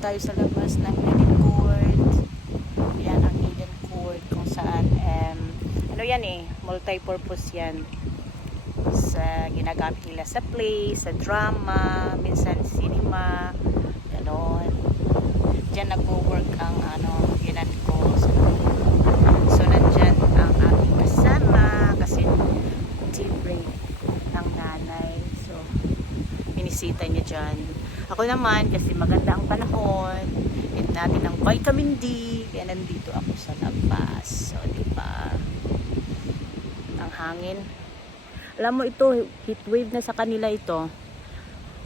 tayo sa labas ng Eden Court. Yan ang Eden Court kung saan ano yan multi-purpose yan. Ginagamit nila sa play, sa drama, minsan cinema, ganon. Diyan nagwo-work ang Eden Court. So nandyan ang ating kasama kasi tea break ng nanay. So binisita niya dyan. Ako naman kasi maganda ang panahon, hit natin ng vitamin D, kaya nandito ako sa labas. So diba ang hangin, alam mo ito heat wave na sa kanila ito.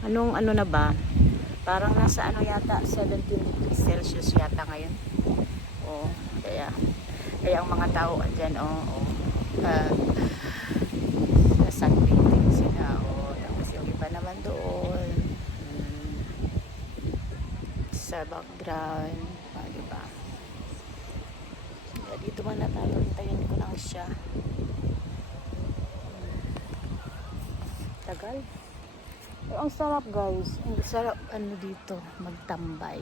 Anong ano na ba, parang nasa yata 17 degrees Celsius yata ngayon. Kaya ang mga tao andyan sa sunbathing sila. Tapos yung iba naman doon sa background, diba? So, dito muna tayo, hintayin ko lang siya. Tagal. Pero ang sarap guys, ang sarap dito magtambay.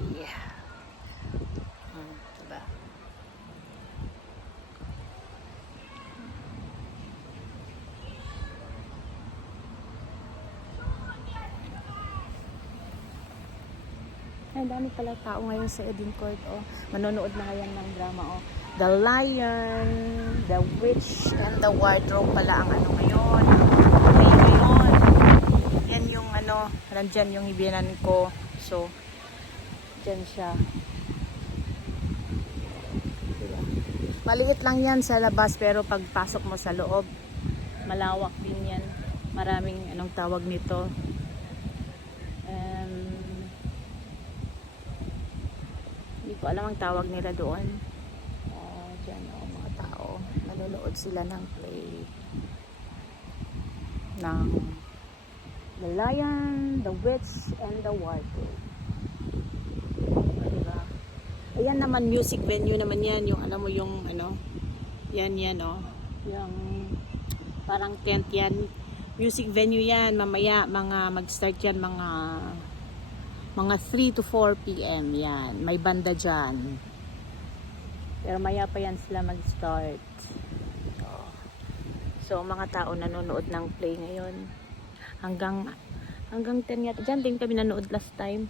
Diba? Ay, dami pala tao ngayon sa Eden Court. Manonood na ngayon ng drama. The Lion, The Witch, and the Wardrobe pala ang ngayon. Ngayon. Yan yung nandyan yung ibiyanan ko. So, dyan siya. Diba? Maliit lang yan sa labas, pero pagpasok mo sa loob, malawak din yan. Maraming tawag nito. Hindi ko alam ang tawag nila doon. Dyan mga tao. Nanonood sila ng play. Ng The Lion, The Witch, and the Wardrobe. Diba? Ayan naman, music venue naman yan. Yung alam mo yung yan yung parang tent yan. Music venue yan. Mamaya mag-start yan mga 3 to 4 p.m. yan. May banda dyan. Pero maya pa yan sila mag-start. So, mga tao nanonood ng play ngayon. Hanggang 10 yata. Dyan din kami nanood last time.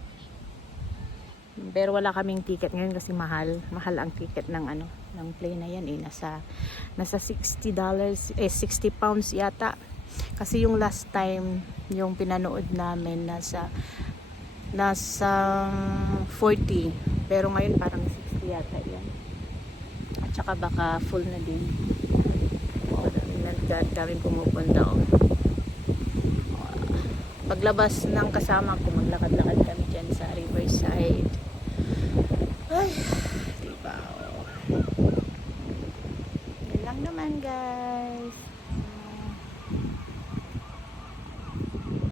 Pero wala kaming ticket ngayon kasi mahal. Mahal ang ticket ng ng play na yan. Nasa $60, 60 pounds yata. Kasi yung last time, yung pinanood namin nasa 40, pero ngayon parang 60 yata yan. At saka baka full na din. Daming pumupunta. Paglabas ng kasama ko, maglakad-lakad kami dyan sa Riverside. Ay, diba? Yan lang naman guys.